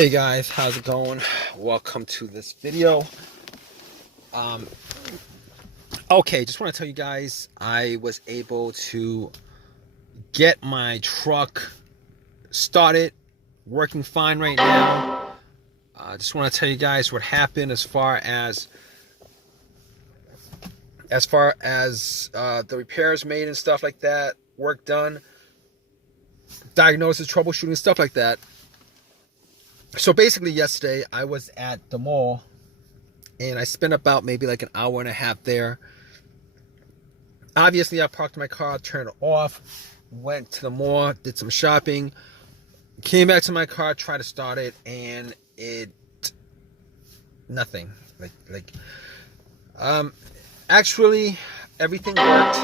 Hey guys, how's it going? Welcome to this video. Um, okay, just want to tell you guys I was able to get my truck started, working fine right now. Just want to tell you guys what happened as far as the repairs made and stuff like that, work done, diagnosis, troubleshooting, stuff like that. So basically yesterday I was at the mall and I spent about maybe like an hour and a half there. Obviously I parked my car, turned it off, went to the mall, did some shopping, came back to my car, tried to start it, and nothing. Actually everything worked.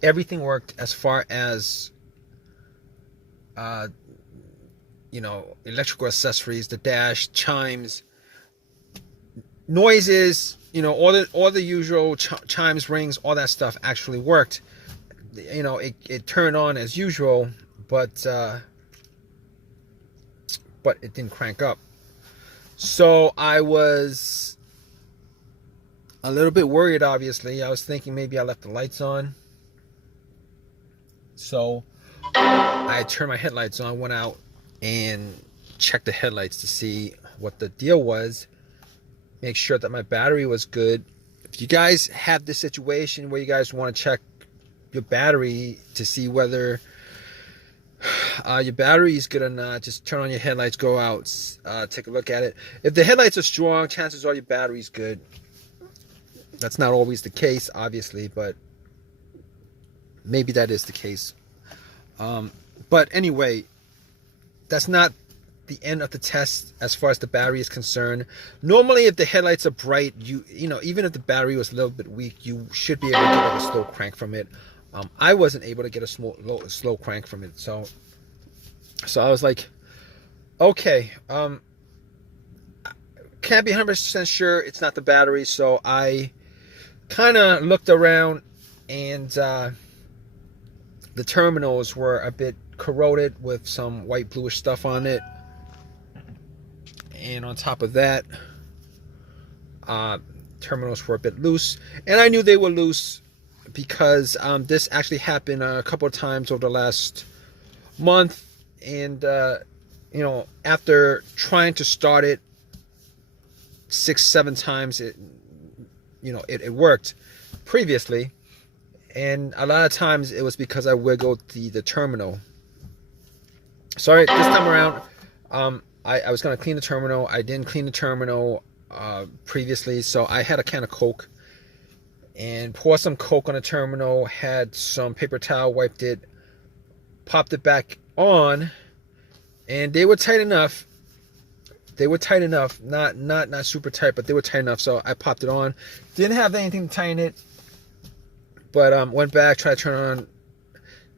Everything worked as far as electrical accessories, the dash, chimes, noises, all the usual chimes, rings, all that stuff actually worked. It turned on as usual, but it didn't crank up. So I was a little bit worried, obviously. I was thinking maybe I left the lights on. So I turned my headlights on, went out and checked the headlights to see what the deal was, make sure that my battery was good. If you guys have this situation where you guys want to check your battery to see whether your battery is good or not, just turn on your headlights, go out, take a look at it. If the headlights are strong, chances are your battery's good. That's not always the case, obviously, but maybe that is the case. But anyway, that's not the end of the test as far as the battery is concerned. Normally, if the headlights are bright, even if the battery was a little bit weak, you should be able to get a slow crank from it. I wasn't able to get a slow crank from it, so I was like, okay, can't be 100% sure it's not the battery. So I kind of looked around, and the terminals were a bit corroded with some white bluish stuff on it, and on top of that, terminals were a bit loose, and I knew they were loose because this actually happened a couple of times over the last month. And after trying to start it 6-7 times, it worked previously. And a lot of times it was because I wiggled the terminal. Sorry, this time around, I was going to clean the terminal. I didn't clean the terminal previously, so I had a can of Coke and poured some Coke on the terminal, had some paper towel, wiped it, popped it back on, and they were tight enough. Not super tight, but they were tight enough, so I popped it on. Didn't have anything to tighten it, but went back, tried to turn it on,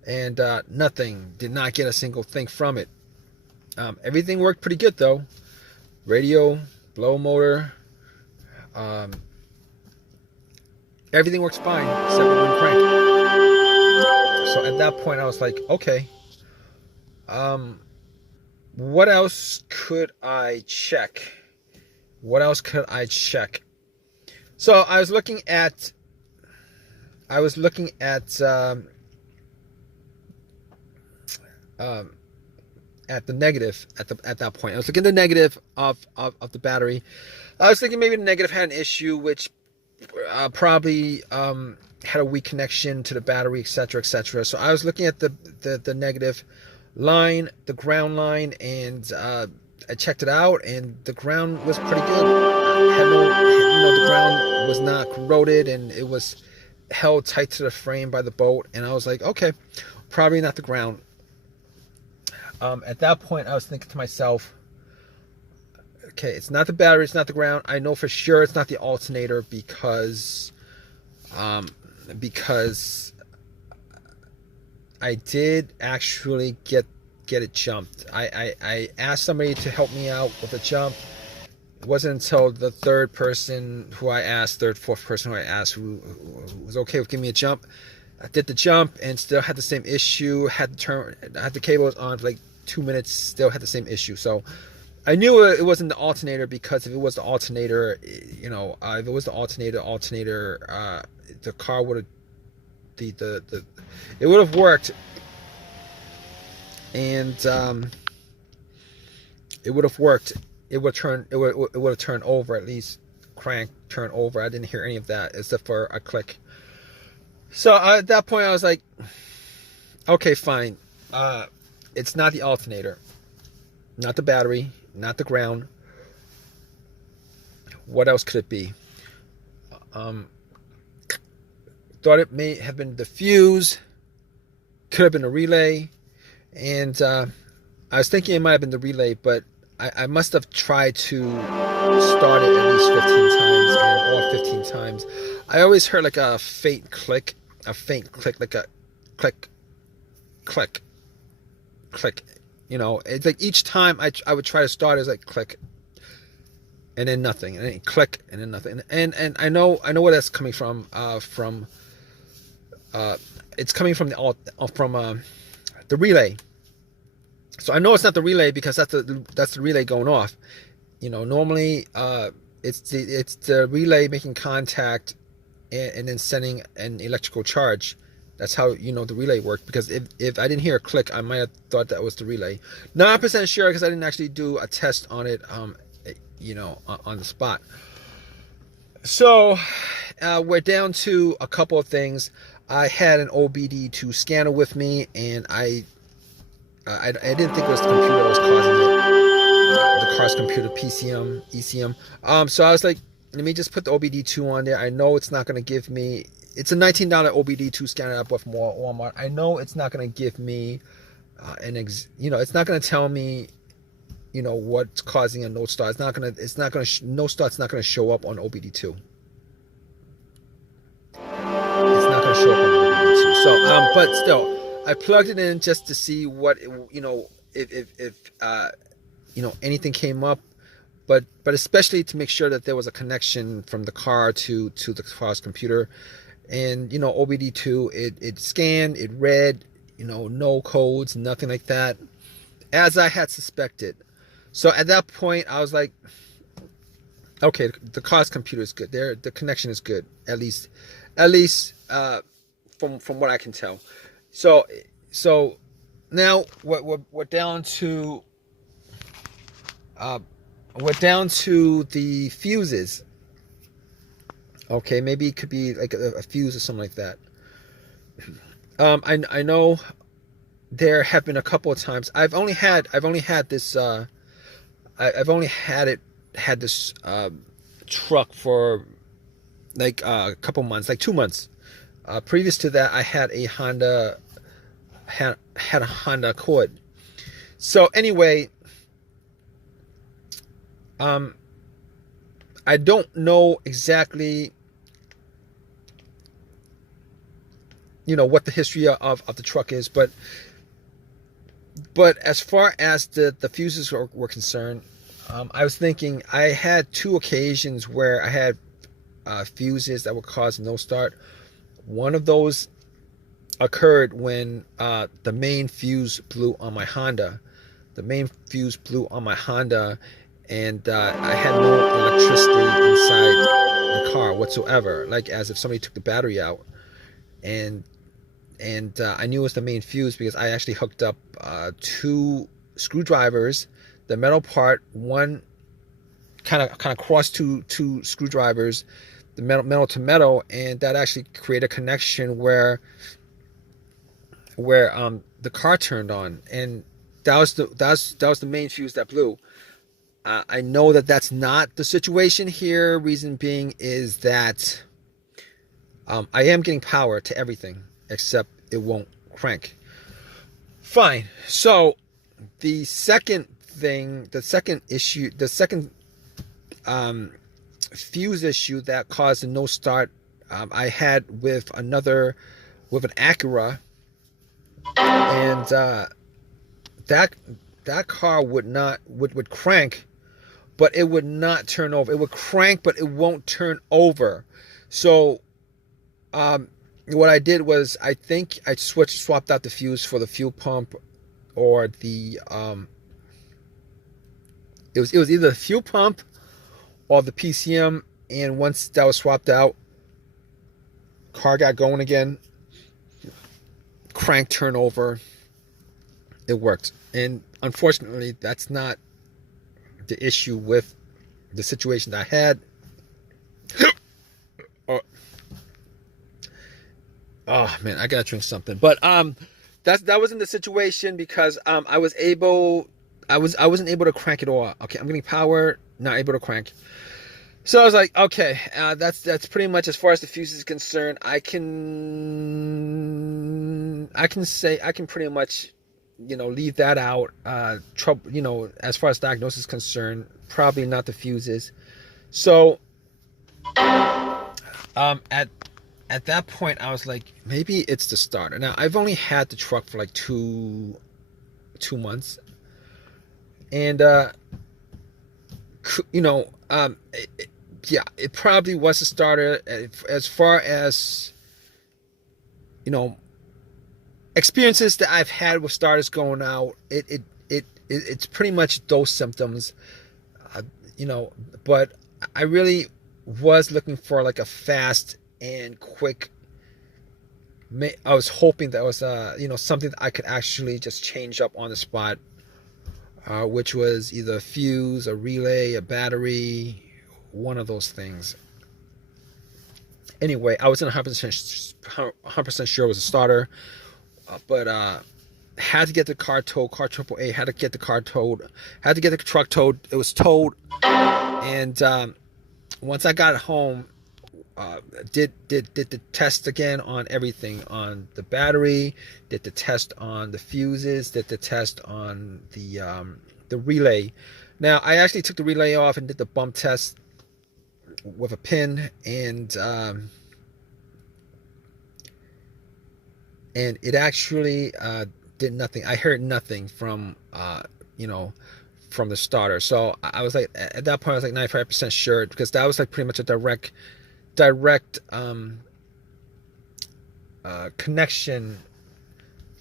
and nothing. Did not get a single thing from it. Everything worked pretty good though. Radio, blow motor, everything works fine except for one crank. So at that point I was like, okay, what else could I check? So I was looking at the negative at that point. I was looking at the negative of the battery. I was thinking maybe the negative had an issue, which probably had a weak connection to the battery, etc., etc. So I was looking at the negative line, the ground line, and I checked it out, and the ground was pretty good. The ground was not corroded, and it was held tight to the frame by the bolt. And I was like, okay, probably not the ground. At that point, I was thinking to myself, okay, it's not the battery, it's not the ground. I know for sure it's not the alternator because I did actually get it jumped. I asked somebody to help me out with the jump. It wasn't until the third, fourth person who I asked who was okay with giving me a jump. I did the jump and still had the same issue. Had the cables on for like 2 minutes, still had the same issue. So I knew it wasn't the alternator, because if it was the alternator, if it was the alternator, the car would have it would have worked, and it would have worked. It would have turned over, at least crank, turn over. I didn't hear any of that except for a click. So at that point, I was like, okay, fine. It's not the alternator, not the battery, not the ground. What else could it be? Thought it may have been the fuse. Could have been a relay. And I was thinking it might have been the relay, but I must have tried to start it at least 15 times, and all 15 times I always heard like a faint click, like a click, click, click. It's like each time I would try to start, it's like click, and then nothing, and then click, and then nothing. And I know where that's coming from. It's coming from the relay. So I know it's not the relay, because that's the relay going off. Normally it's the relay making contact and then sending an electrical charge. That's how the relay worked, because if I didn't hear a click, I might have thought that was the relay. Not 100% sure, because I didn't actually do a test on it on the spot. So we're down to a couple of things. I had an OBD2 scanner with me, and I didn't think it was the computer that was causing it. The car's computer, PCM, ECM. So I was like, let me just put the OBD2 on there. I know it's not going to give me... It's a $19 OBD2 scanner I bought from Walmart. I know it's not going to give me it's not going to tell me, what's causing a no start. No start's not going to show up on OBD2. It's not going to show up on OBD2. So, but still, I plugged it in just to see what, if anything came up, but especially to make sure that there was a connection from the car to the car's computer. And OBD2, it scanned, it read, no codes, nothing like that, as I had suspected. So at that point, I was like, okay, the car's computer is good. The connection is good, at least from what I can tell. So now we're down to the fuses. Okay, maybe it could be like a fuse or something like that. I know there have been a couple of times. I've only had this truck for like a couple months, like 2 months. Previous to that, I had a Honda Accord. So anyway, I don't know exactly, what the history of the truck is, but as far as the fuses were concerned, I was thinking I had 2 occasions where I had fuses that would cause no start. One of those occurred when the main fuse blew on my Honda. And I had no electricity inside the car whatsoever, like as if somebody took the battery out. And I knew it was the main fuse because I actually hooked up 2 screwdrivers. The metal part, one kind of crossed two screwdrivers, the metal to metal, and that actually created a connection where the car turned on, and that was the main fuse that blew. I know that that's not the situation here. Reason being is that I am getting power to everything except it won't crank. Fine. So the second fuse issue that caused a no start, I had with an Acura, and that car would crank, but it would not turn over. It would crank, but it won't turn over. So what I did was, I think I swapped out the fuse for the fuel pump or the it was either the fuel pump or the PCM, and once that was swapped out, car got going again, crank turnover, it worked. And unfortunately, that's not the issue with the situation that I had. Oh man, I gotta drink something. But that wasn't the situation, because I wasn't able to crank it all. Okay, I'm getting power, not able to crank. So I was like, okay, that's pretty much as far as the fuse is concerned. I can pretty much, leave that out. Trouble, as far as diagnosis is concerned, probably not the fuses. So at that point, I was like, maybe it's the starter. Now, I've only had the truck for like two months, and it probably was the starter. As far as experiences that I've had with starters going out, it's pretty much those symptoms, But I really was looking for like a fast and quick. I was hoping that was something that I could actually just change up on the spot, which was either a fuse, a relay, a battery, one of those things. Anyway, I wasn't 100% sure it was a starter, but had to get the car towed. Car AAA had to get the car towed. Had to get the truck towed. It was towed, and once I got home, did the test again on everything, on the battery, did the test on the fuses, did the test on the relay. Now, I actually took the relay off and did the bump test with a pin, and it actually did nothing. I heard nothing from from the starter. So I was like, at that point I was like 95% sure, because that was like pretty much a direct connection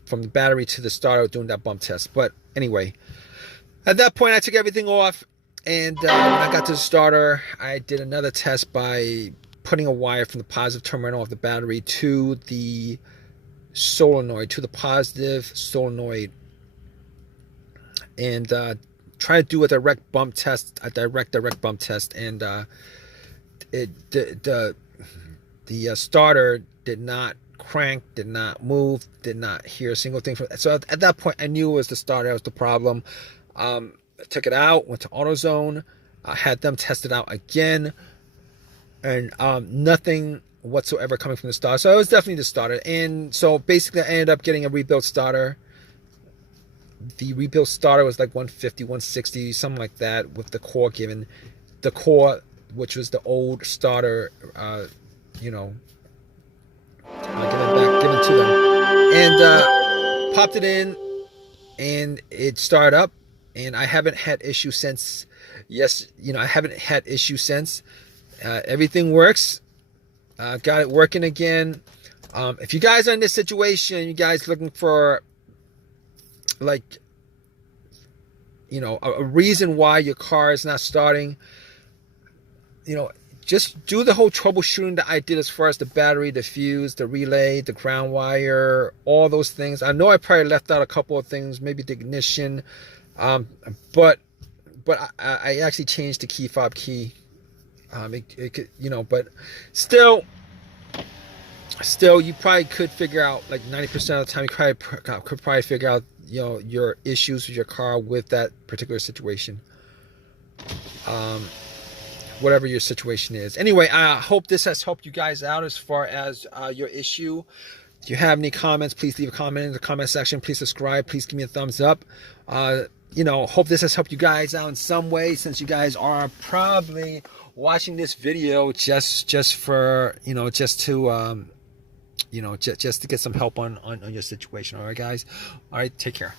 from the battery to the starter doing that bump test. But anyway, at that point I took everything off, and when I got to the starter, I did another test by putting a wire from the positive terminal of the battery to the solenoid, to the positive solenoid, and try to do a direct bump test, and the starter did not crank, did not move, did not hear a single thing from it. So at that point I knew it was the starter that was the problem. I took it out, went to AutoZone, had them test it out again, and nothing whatsoever coming from the starter. So it was definitely the starter. And so basically I ended up getting a rebuilt starter. The rebuilt starter was like 150, 160, something like that, with the core given. The core, which was the old starter, given to them. And popped it in, and it started up, and I haven't had issues since. I haven't had issues since. Everything works. Got it working again. If you guys are in this situation, you guys looking for like a reason why your car is not starting, just do the whole troubleshooting that I did as far as the battery, the fuse, the relay, the ground wire, all those things. I know I probably left out a couple of things, maybe the ignition, but I actually changed the key fob key. But still, you probably could figure out, like 90% of the time, you could probably figure out, your issues with your car with that particular situation. Whatever your situation is. Anyway, I hope this has helped you guys out as far as your issue. If you have any comments, please leave a comment in the comment section. Please subscribe. Please give me a thumbs up. Hope this has helped you guys out in some way, since you guys are probably watching this video just for just to get some help on your situation. All right, guys. All right, take care.